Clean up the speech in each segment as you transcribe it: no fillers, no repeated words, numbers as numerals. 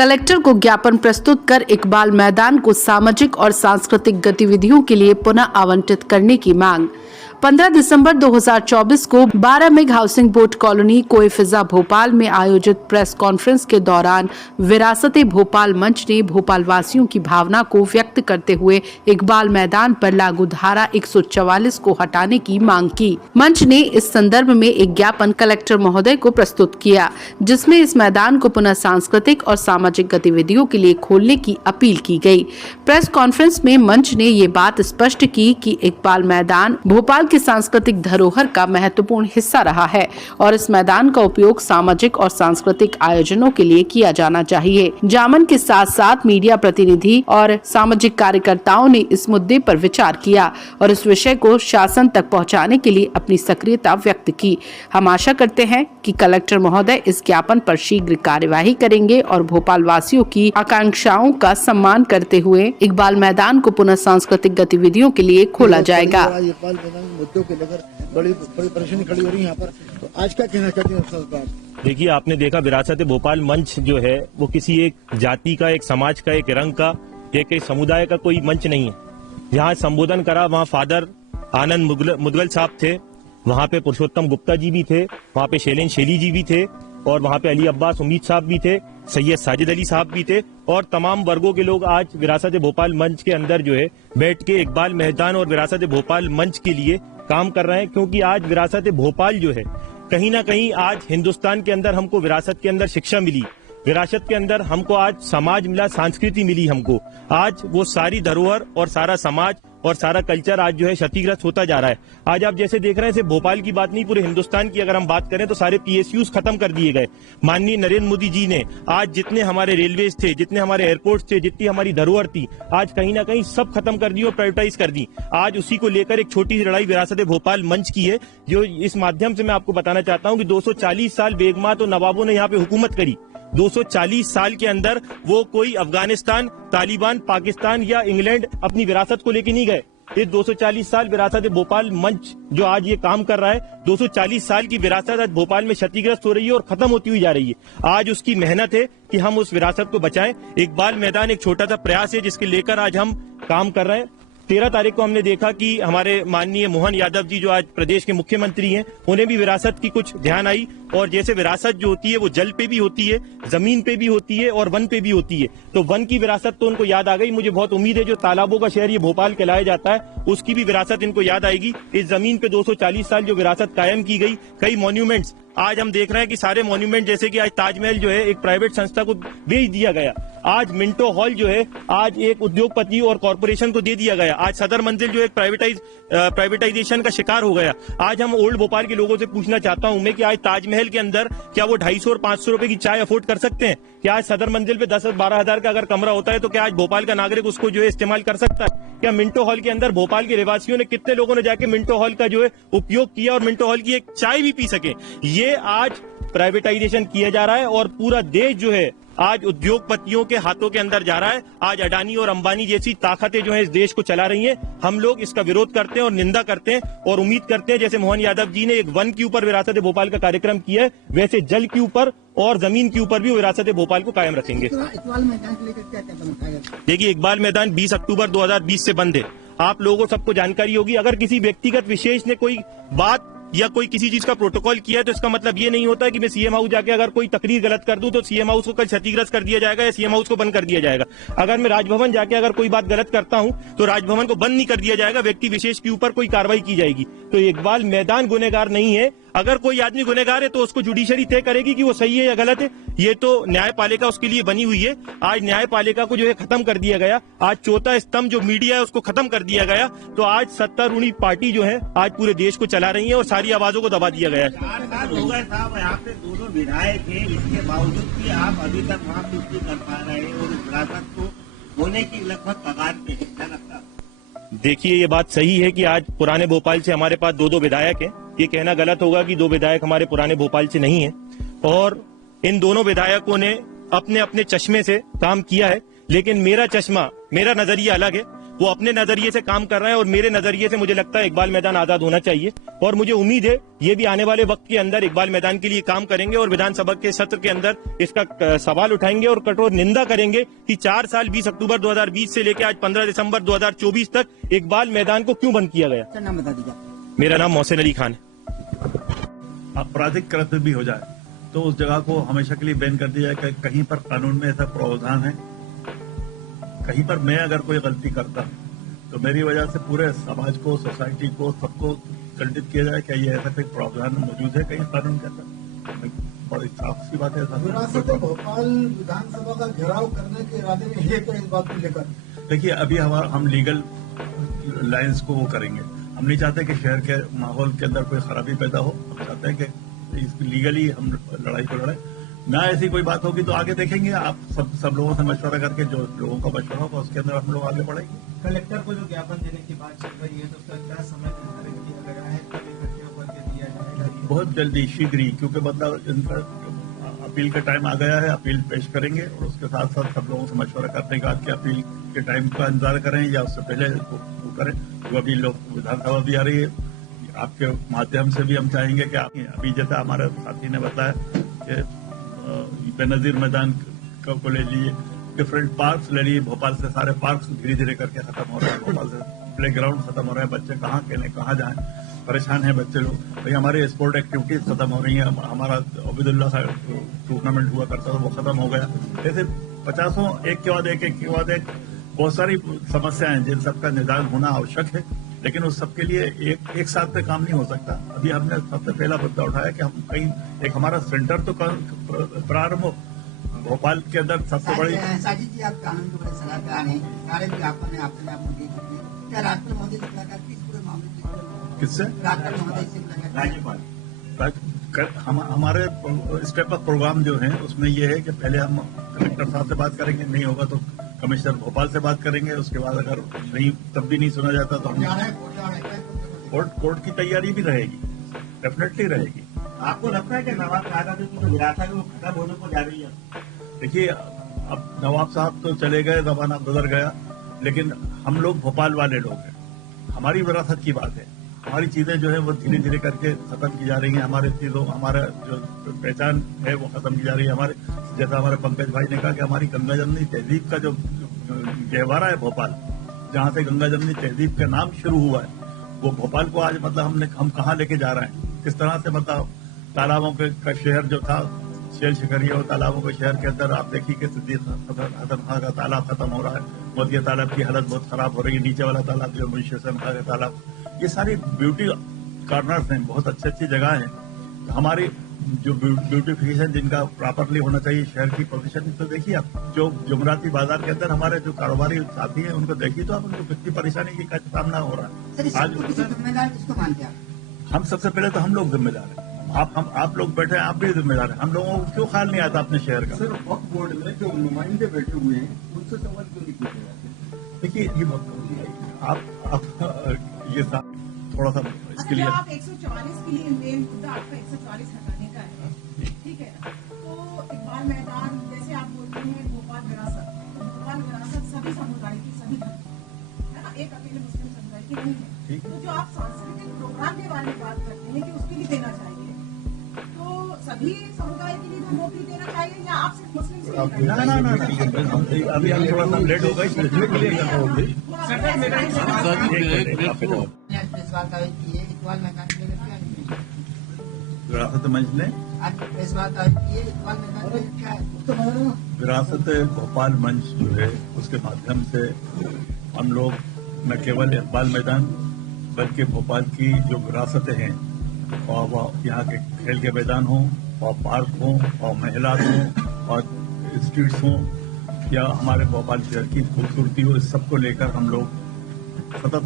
Collector को ज्ञापन प्रस्तुत कर इकबाल मैदान को सामाजिक और सांस्कृतिक गतिविधियों के लिए पुनः आवंटित करने की मांग। 15 दिसंबर 2024 को 12 मेघ हाउसिंग बोर्ड कॉलोनी कोई-फिजा भोपाल में आयोजित प्रेस कॉन्फ्रेंस के दौरान विरासत-ए भोपाल मंच ने भोपाल वासियों की भावना को व्यक्त करते हुए इकबाल मैदान पर लागू धारा 144 को हटाने की मांग की। मंच ने इस संदर्भ में एक ज्ञापन कलेक्टर महोदय को प्रस्तुत किया, जिसमें इस मैदान को पुनः सांस्कृतिक और सामाजिक गतिविधियों के लिए खोलने की अपील की गई। प्रेस कॉन्फ्रेंस में मंच ने ये बात स्पष्ट की कि इकबाल मैदान भोपाल की सांस्कृतिक धरोहर का महत्वपूर्ण हिस्सा रहा है और इस मैदान का उपयोग सामाजिक और सांस्कृतिक आयोजनों के लिए किया जाना चाहिए। जामन के साथ साथ मीडिया प्रतिनिधि और सामाजिक कार्यकर्ताओं ने इस मुद्दे पर विचार किया और इस विषय को शासन तक पहुंचाने के लिए अपनी सक्रियता व्यक्त की। हम आशा करते हैं कि कलेक्टर महोदय इस ज्ञापन पर शीघ्र कार्यवाही करेंगे और भोपाल वासियों की आकांक्षाओं का सम्मान करते हुए इकबाल मैदान को पुनः सांस्कृतिक गतिविधियों के लिए खोला जाएगा। मुद्दों के लेकर बड़ी परेशानी खड़ी हो रही है यहाँ पर, तो आज क्या कहना चाहते हैं? देखिए, आपने देखा विरासत भोपाल मंच जो है वो किसी एक जाति का, एक समाज का, एक रंग का, एक समुदाय का कोई मंच नहीं है। यहाँ संबोधन करा, वहाँ फादर आनंद मुदगल साहब थे, वहाँ पे पुरुषोत्तम गुप्ता जी भी थे, वहाँ पे शैलेन शेली जी भी थे और वहाँ पे अली अब्बास उम्मीद साहब भी थे, सैयद साजिद अली साहब भी थे और तमाम वर्गों के लोग आज विरासत भोपाल मंच के अंदर जो है बैठ के इकबाल मैदान और विरासत भोपाल मंच के लिए काम कर रहे हैं। क्योंकि आज विरासत भोपाल जो है कहीं ना कहीं आज हिंदुस्तान के अंदर हमको विरासत के अंदर शिक्षा मिली, विरासत के अंदर हमको आज समाज मिला, संस्कृति मिली हमको। आज वो सारी धरोहर और सारा समाज और सारा कल्चर आज जो है क्षतिग्रस्त होता जा रहा है। आज आप जैसे देख रहे हैं, सिर्फ भोपाल की बात नहीं, पूरे हिंदुस्तान की अगर हम बात करें तो सारे PSUs खत्म कर दिए गए। माननीय नरेंद्र मोदी जी ने आज जितने हमारे रेलवेज थे, जितने हमारे एयरपोर्ट थे, जितनी हमारी धरोहर थी, आज कहीं ना कहीं सब खत्म कर दी और प्राइवेटाइज कर दी। आज उसी को लेकर एक छोटी सी लड़ाई विरासत भोपाल मंच की है, जो इस माध्यम से मैं आपको बताना चाहता हूँ कि 240 साल बेगमात और नवाबों ने यहाँ पे हुकूमत करी। 240 साल के अंदर वो कोई अफगानिस्तान, तालिबान, पाकिस्तान या इंग्लैंड अपनी विरासत को लेके नहीं गए। ये 240 साल विरासत भोपाल मंच जो आज ये काम कर रहा है, 240 साल की विरासत आज भोपाल में क्षतिग्रस्त हो रही है और खत्म होती हुई जा रही है। आज उसकी मेहनत है कि हम उस विरासत को बचाएं। इकबाल मैदान एक छोटा सा प्रयास है जिसके लेकर आज हम काम कर रहे हैं। 13 तारीख को हमने देखा कि हमारे माननीय मोहन यादव जी जो आज प्रदेश के मुख्यमंत्री हैं, उन्हें भी विरासत की कुछ ध्यान आई और जैसे विरासत जो होती है वो जल पे भी होती है, जमीन पे भी होती है और वन पे भी होती है। तो वन की विरासत तो उनको याद आ गई। मुझे बहुत उम्मीद है जो तालाबों का शहर ये भोपाल कहलाया जाता है, उसकी भी विरासत इनको याद आएगी। इस जमीन पे 240 साल जो विरासत कायम की गई, कई मॉन्यूमेंट्स आज हम देख रहे हैं कि सारे मॉन्यूमेंट, जैसे कि आज ताजमहल जो है एक प्राइवेट संस्था को बेच दिया गया। आज मिंटो हॉल जो है आज एक उद्योगपति और कॉर्पोरेशन को दे दिया गया। आज सदर मंजिल जो एक प्राइवेटाइजेशन का शिकार हो गया। आज हम ओल्ड भोपाल के लोगों से पूछना चाहता हूं मैं कि आज ताजमहल के अंदर क्या वो 250 और 500 रुपए की चाय अफोर्ड कर सकते हैं? क्या आज सदर मंजिल पे 10-12 हजार का अगर कमरा होता है तो क्या आज भोपाल का नागरिक उसको जो है इस्तेमाल कर सकता है? क्या मिंटो हॉल के अंदर भोपाल के रहवासियों ने, कितने लोगों ने जाके मिंटो हॉल का जो है उपयोग किया और मिंटो हॉल की एक चाय भी पी सके? ये आज प्राइवेटाइजेशन किया जा रहा है और पूरा देश जो है आज उद्योगपतियों के हाथों के अंदर जा रहा है। आज अडानी और अंबानी जैसी ताकतें जो है इस देश को चला रही हैं। हम लोग इसका विरोध करते हैं और निंदा करते हैं और उम्मीद करते हैं जैसे मोहन यादव जी ने एक वन के ऊपर विरासत भोपाल का कार्यक्रम किया है, वैसे जल के ऊपर और जमीन के ऊपर भी विरासत भोपाल को कायम रखेंगे। इकबाल मैदान को लेकर क्या कदम उठाएगा? देखिए, इकबाल मैदान 20 अक्टूबर 2020 से बंद है। आप लोगों को सबको जानकारी होगी। अगर किसी व्यक्तिगत विशेष ने कोई बात या कोई किसी चीज का प्रोटोकॉल किया है तो इसका मतलब ये नहीं होता है कि मैं सीएम हाउस जाके अगर कोई तकरीर गलत कर दूं तो सीएम हाउस को कल क्षतिग्रस्त कर दिया जाएगा या सीएम हाउस को बंद कर दिया जाएगा। अगर मैं राजभवन जाके अगर कोई बात गलत करता हूं तो राजभवन को बंद नहीं कर दिया जाएगा, व्यक्ति विशेष के ऊपर कोई कार्रवाई की जाएगी। तो इकबाल मैदान गुनहगार नहीं है। अगर कोई आदमी गुनहगार है तो उसको जुडिशरी तय करेगी कि वो सही है या गलत है। ये तो न्यायपालिका उसके लिए बनी हुई है। आज न्यायपालिका को जो है खत्म कर दिया गया। आज चौथा स्तंभ जो मीडिया है उसको खत्म कर दिया गया। तो आज सत्तारूढ़ी पार्टी जो है आज पूरे देश को चला रही है और सारी आवाजों को दबा दिया गया है। 4 साल हो गए साहब, यहाँ पे 2 विधायक थे, इसके बावजूद भी आप अभी तक वहाँ कुछ नहीं कर पा रहे और इस विरासत को होने की लगभग कगार पे है। क्या लगता है? देखिए, ये बात सही है कि आज पुराने भोपाल से हमारे पास 2 विधायक हैं। ये कहना गलत होगा कि 2 विधायक हमारे पुराने भोपाल से नहीं है और इन दोनों विधायकों ने अपने अपने चश्मे से काम किया है। लेकिन मेरा चश्मा, मेरा नजरिया अलग है वो अपने नजरिए से काम कर रहे हैं और मेरे नजरिए से मुझे लगता है इकबाल मैदान आजाद होना चाहिए। और मुझे उम्मीद है ये भी आने वाले वक्त के अंदर इकबाल मैदान के लिए काम करेंगे और विधानसभा के सत्र के अंदर इसका सवाल उठाएंगे और कठोर निंदा करेंगे कि 4 साल 20 अक्टूबर 2020 से लेकर आज 15 दिसंबर 2024 तक इकबाल मैदान को क्यों बंद किया गया। नाम बता दीजिए। मेरा नाम मोहसिन अली खान है। आपराधिक कृत्य भी हो जाए तो उस जगह को हमेशा के लिए बैन कर दिया जाए। कहीं पर कानून में ऐसा प्रावधान है, कहीं पर मैं अगर कोई गलती करता तो मेरी वजह से पूरे समाज को, सोसाइटी को, सबको दंडित किया जाए, क्या ये ऐसा कोई प्रावधान मौजूद है कहीं कानून के अंदर? बड़ी साफ सी बात है। विरासत भोपाल विधानसभा का घेराव करने के इरादे में है तो इस बात को लेकर देखिए, अभी हम लीगल लाइंस को वो करेंगे। हम नहीं चाहते कि शहर के माहौल के अंदर कोई खराबी पैदा हो। हम चाहते हैं कि लीगली हम लड़ाई को लड़े। ना ऐसी कोई बात होगी तो आगे देखेंगे। आप सब लोगों से मशवरा करके जो लोगों का मशवरा होगा उसके अंदर हम लोग आगे बढ़ेंगे। कलेक्टर को जो ज्ञापन देने की बात चल रही है तो उसका क्या समय निर्धारित किया गया है, कब इकट्ठे होकर के दिया जाएगा? बहुत जल्दी, शीघ्र ही, क्योंकि मतलब इनका अपील का टाइम आ गया है। अपील पेश करेंगे और उसके साथ साथ सब लोगों से मशवरा करने के बाद कि अपील के टाइम का इंतजार करें या उससे पहले वो करें। तो अभी लोग विधानसभा भी आ रही है, आपके माध्यम से भी हम चाहेंगे कि आप अभी जैसा हमारे साथी ने बताया कि बेनजीर मैदान को ले लीजिए, डिफरेंट पार्क्स ले लीजिए। भोपाल से सारे पार्क्स धीरे धीरे करके खत्म हो रहे हैं। भोपाल से प्ले ग्राउंड खत्म हो रहे हैं। बच्चे कहाँ जाएं, परेशान हैं बच्चे लोग। भाई हमारी स्पोर्ट एक्टिविटीज खत्म हो रही हैं। हमारा अब्दुल्ला का टूर्नामेंट हुआ करता था, वो खत्म हो गया। ऐसे 50 एक के बाद एक बहुत सारी समस्याएं हैं जिन सबका निदान होना आवश्यक है। लेकिन उस सबके लिए एक साथ पे काम नहीं हो सकता। अभी हमने सबसे पहला मुद्दा उठाया कि हम कहीं एक हमारा सेंटर तो प्रारंभ हो। भोपाल के अंदर सबसे बड़ी साजिद जी, आप कानून के बड़े सलाहकार हैं, सारे ज्ञापन है आपने दे चुके हैं। क्या राष्ट्रपति महोदय से मुलाकात की इस पूरे मामले से? किससे? राष्ट्रपति महोदय से मुलाकात? राज्यपाल। हमारे स्टेप अप प्रोग्राम जो है उसमें ये है कि पहले हम कलेक्टर साहब से बात करेंगे, नहीं होगा तो कमिश्नर भोपाल से बात करेंगे। उसके बाद अगर नहीं तब भी नहीं सुना जाता तो हम कोर्ट की तैयारी भी रहेगी, डेफिनेटली रहेगी। आपको लगता है कि नवाब साहब की जो विरासत है वो खत्म होने को जा रही है? देखिए, अब नवाब साहब तो चले गए, जमाना गुजर गया, लेकिन हम लोग भोपाल वाले लोग हैं। हमारी विरासत की बात है। हमारी चीजें जो है वो धीरे धीरे करके खत्म की जा रही हैं। हमारे चीजों, हमारा जो पहचान है वो खत्म की जा रही है। हमारे जैसा हमारे पंकज भाई ने कहा कि हमारी गंगा जमनी तहजीब का जो गहवारा है भोपाल, जहाँ से गंगा जमनी तहजीब का नाम शुरू हुआ है, वो भोपाल को आज मतलब हम कहाँ लेके जा रहे हैं, किस तरह से मतलब तालाबों का शहर जो था, शेल शिकरिया और तालाबों के शहर के अंदर आप देखिए कि सिद्दीक हसन खां का तालाब खत्म हो रहा है। मोतिया तालाब की हालत बहुत खराब हो रही है। नीचे वाला तालाब जो मुंशी हसन खां का तालाब, ये सारी ब्यूटी कॉर्नर्स हैं, बहुत अच्छी जगह है। हमारी जो ब्यूटिफिकेशन जिनका प्रॉपरली होना चाहिए शहर की पोजीशन, तो देखिए आप जो जुमराती बाजार के अंदर हमारे जो कारोबारी साथी हैं उनको देखिए तो आप उनको कितनी परेशानी का सामना हो रहा है। आज जिम्मेदार किसको मानते हैं? हम सबसे पहले तो हम लोग जिम्मेदार हैं। आप लोग बैठे हैं, आप भी जिम्मेदार हैं। हम लोगों को क्यों ख्याल नहीं आता अपने शहर का? सर, वक्फ बोर्ड में जो नुमाइंदे बैठे हुए हैं उनसे सवाल क्यों नहीं पूछे जाते? देखिए, ये आप ये थोड़ा सा इसके लिए आप 144 के लिए मेन मुद्दा आपका 144 हटाने का है, ठीक है ना? तो इकबाल मैदान जैसे आप बोलते हैं भोपाल विरासत, तो भोपाल विरासत सभी समुदाय की, सभी धर्म है ना, एक अकेले मुस्लिम समुदाय की नहीं है। तो जो आप सांस्कृतिक प्रोग्राम के बारे में बात करते हैं कि उसके लिए देना चाहिए, तो सभी समुदाय के लिए धर्मों के लिए देना चाहिए या आप सिर्फ मुस्लिम से? ना, अभी हम थोड़ा सा लेट हो गए, क्लियर करना होगी। प्रेस वार्ता की है इकबाल मैदान के लिए क्या नहीं? विरासत मंच ने आज प्रेस वार्ता की है इकबाल मैदान के लिए क्या है? विरासत भोपाल मंच जो है उसके माध्यम से हम लोग न केवल इकबाल मैदान बल्कि भोपाल की जो विरासतें हैं, और वह यहाँ के खेल के मैदान हों और पार्क हों और महलात हों और स्ट्रीट्स हों या हमारे भोपाल शहर की खूबसूरती हो, इस सबको लेकर हम लोग सतत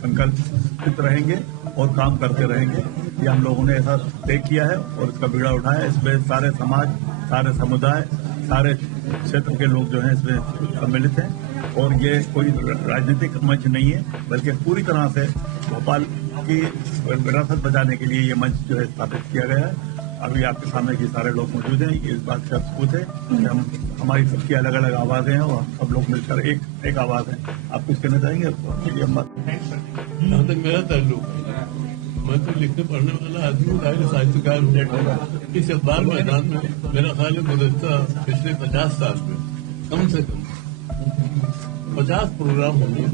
संकल्पित रहेंगे और काम करते रहेंगे। ये हम लोगों ने ऐसा तय किया है और इसका बीड़ा उठाया है। इसमें सारे समाज, सारे समुदाय, सारे क्षेत्र के लोग जो हैं इसमें सम्मिलित हैं और ये कोई राजनीतिक मंच नहीं है, बल्कि पूरी तरह से भोपाल की विरासत बचाने के लिए ये मंच जो है स्थापित किया गया है। अभी आपके सामने ये सारे लोग मौजूद हैं, ये इस बात का सबूत है कि हम हमारी सबकी अलग अलग आवाजें हैं और सब लोग मिलकर एक आवाज है। आप कुछ कहना चाहेंगे? जहाँ तक मेरा ताल्लुक है, मैं तो लिखने पढ़ने वाला आदमी हूँ, साहित्यकार हूँ। इस अखबार मैदान में मेरा ख्याल है गुज़श्ता पिछले 50 साल में कम से कम 50 प्रोग्राम होंगे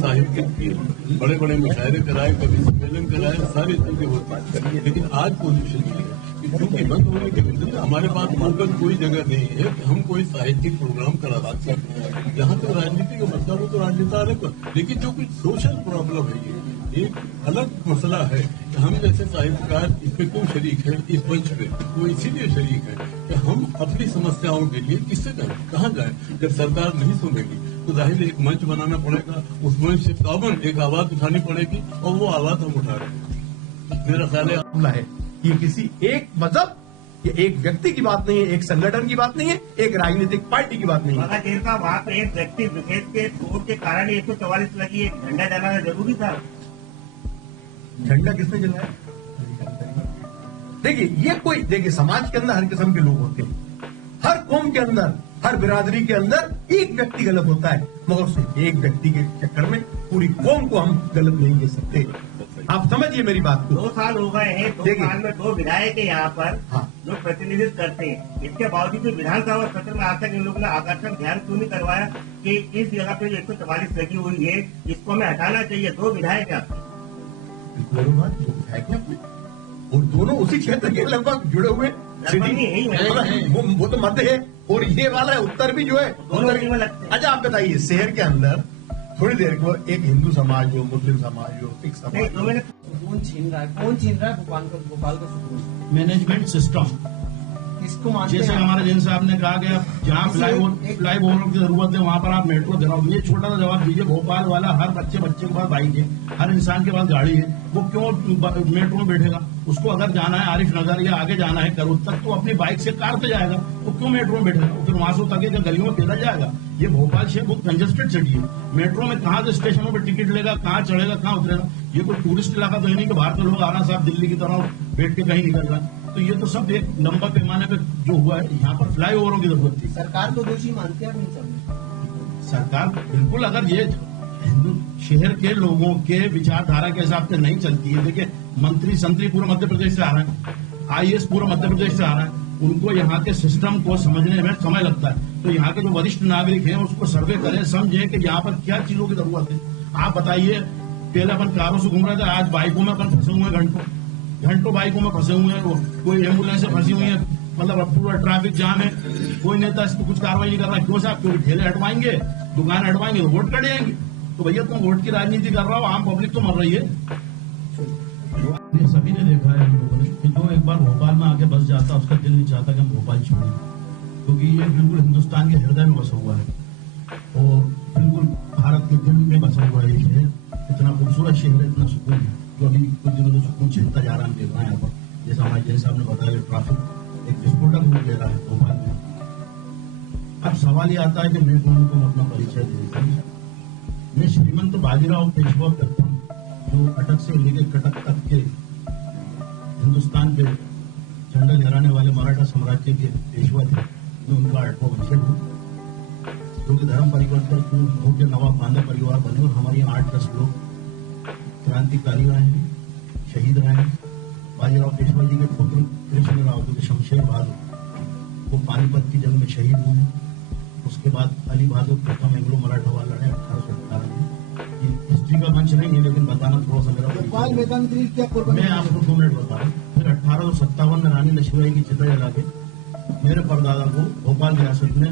साहित्य के, बड़े बड़े मुशायरे कराए, कभी सम्मेलन कराए, सारी चीजें होती हैं। लेकिन आज पोजीशन ये है कि क्योंकि बंद होने के वजह से हमारे पास मौकन कोई जगह नहीं है कि हम कोई साहित्यिक प्रोग्राम करा सकते हैं। जहाँ तक राजनीति का मसला हो तो राजनीति अलग, लेकिन जो कुछ सोशल प्रॉब्लम है ये एक अलग मसला है कि हम जैसे साहित्यकार इसमें क्यों शरीक है, इस मंच पे वो इसीलिए शरीक है कि हम अपनी समस्याओं के लिए किससे जाए, कहाँ जाए। जब सरकार नहीं सुनेगी तो जाहिर एक मंच बनाना पड़ेगा, उस मंच से कॉमन एक आवाज उठानी पड़ेगी और वो आवाज हम उठा रहे हैं। मेरा ख्याल है ये किसी एक मजहब या एक व्यक्ति की बात नहीं है, एक संगठन की बात नहीं है, एक राजनीतिक पार्टी की बात नहीं है। मगर देर का वहाँ पे एक व्यक्ति विशेष के चोट के कारण 144 लगी, एक झंडा जलाना जरूरी था। झंडा किसने जलाया? देखिए समाज के अंदर हर किस्म के लोग होते हैं, हर कौम के अंदर, हर बिरादरी के अंदर एक व्यक्ति गलत होता है, मगर सिर्फ एक व्यक्ति के चक्कर में पूरी कौम को हम गलत नहीं दे सकते। आप समझिए मेरी बात को। 2 साल हो गए हैं, 2 साल में 2 विधायक है यहाँ पर जो प्रतिनिधित्व करते हैं। इसके बावजूद भी विधानसभा सत्र में आज तक इन लोगों ने आकर्षक ध्यान क्यों नहीं करवाया कि इस जगह पे 144 लगी हुई है, इसको हमें हटाना चाहिए। 2 विधायक है अपने, और दोनों उसी क्षेत्र के लगभग जुड़े हुए सिटी, वो तो मध्य है और ये वाला है उत्तर भी जो है दोनों में लगते हैं। अच्छा आप बताइए, शहर के अंदर थोड़ी देर को एक हिंदू समाज हो, मुस्लिम समाज हो, सिख समाज हो, कौन छीन रहा है भोपाल का सुकून? Management system. इसको मानते जैसे हैं हमारे जैन साहब ने कहा कि जहाँ फ्लाई ओवर की जरूरत है वहाँ पर आप मेट्रो दिलाओ। ये छोटा सा जवाब दीजिए, भोपाल वाला हर बच्चे के पास बाइक है, हर इंसान के पास गाड़ी है, वो क्यों मेट्रो में बैठेगा? उसको अगर जाना है आरिफ नगर या आगे जाना है करोड़ तक तो अपनी बाइक से कार पे जाएगा, वो क्यों मेट्रो में बैठेगा? फिर वहां से तक के गलियों में पैदल जाएगा। ये भोपाल शहर बहुत कंजेस्टेड सिटी है, मेट्रो में कहाँ से स्टेशनों पर टिकट लेगा, कहाँ चढ़ेगा, कहाँ उतरेगा? ये कोई टूरिस्ट इलाका तो है नहीं कि बाहर के लोग आ रहा साहब दिल्ली की तरह बैठ के कहीं निकल रहा। तो ये तो सब एक लंबा पैमाने पे जो हुआ है, यहाँ पर फ्लाई ओवरों की जरूरत थी। सरकार को दोषी मानते हैं अपनी सब? सरकार बिल्कुल, अगर ये हिंदू शहर के लोगों के विचारधारा के हिसाब से नहीं चलती है। देखिए मंत्री संतरी पूरा मध्य प्रदेश से आ रहे हैं, IAS पूरा मध्य प्रदेश से आ रहा है, उनको यहाँ के सिस्टम को समझने में समय लगता है। तो यहाँ के जो वरिष्ठ नागरिक हैं उसको सर्वे करें, समझें कि यहाँ पर क्या चीजों की जरूरत है। आप बताइए, पहले अपन कारों से घूम रहे थे, आज बाइकों में अपन फंसे हुए हैं, घंटों बाइकों में फंसे हुए हैं, कोई एम्बुलेंस से फंसी हुई है, मतलब अब पूरा ट्रैफिक जाम है, कोई नेता इस पर कुछ कार्रवाई नहीं कर रहा। क्यों साहब? क्योंकि ठेले हटवाएंगे, दुकान हटवाएंगे तो वोट कट जाएंगे। तो भैया तुम वोट की राजनीति कर रहा हो, आम पब्लिक तो मर रही है। ये सभी ने देखा है हम लोगों ने कि जो एक बार भोपाल में आके बस जाता उसका दिल नहीं चाहता कि हम भोपाल छोड़ें, क्योंकि ये बिल्कुल हिंदुस्तान के हृदय में बसा हुआ है और बिल्कुल भारत के दिल में बसा हुआ है। ये शहर इतना खूबसूरत शहर है, इतना सुकून है, जो अभी कुछ दिनों से सुकून छिनता जा रहा है। हम देख रहे हैं यहाँ पर, जैसा हमारे जैन साहब ने बताया, ट्रैफिक एक विस्फोटक रूप ले रहा है भोपाल में। अब सवाल ये आता है कि मैं कौन को अपना परिचय दे। मैं श्रीमंत बाजीराव पेशवा करता हूँ, जो अटक से लेकर कटक तक के हिंदुस्तान के झंडा लहराने वाले मराठा साम्राज्य के पेशवा थे। मैं उनका 8वां वंशज हूँ, जो कि धर्म परिवर्तन होकर नवाब बांधा परिवार बने और हमारे यहाँ 8-10 लोग क्रांतिकारी रहे हैं, शहीद रहे हैं। बाजीराव पेशवा जी के पुत्र कृष्णराव जो कि शमशेर बहादुर, वो पानीपत की जंग में शहीद हुए हैं। उसके बाद अली बहादुर प्रथम एंग्लो मराठा वाला लड़े 1818 में। ये हिस्ट्री का मंच नहीं है, लेकिन बताना थोड़ा सा मेरा भोपाल मैदान के लिए क्या कुर्बानी? मैं आपको 2 मिनट बता रहा हूँ। फिर 1857 में रानी लक्ष्मीबाई की चिता जला के मेरे परदादा को भोपाल रियासत में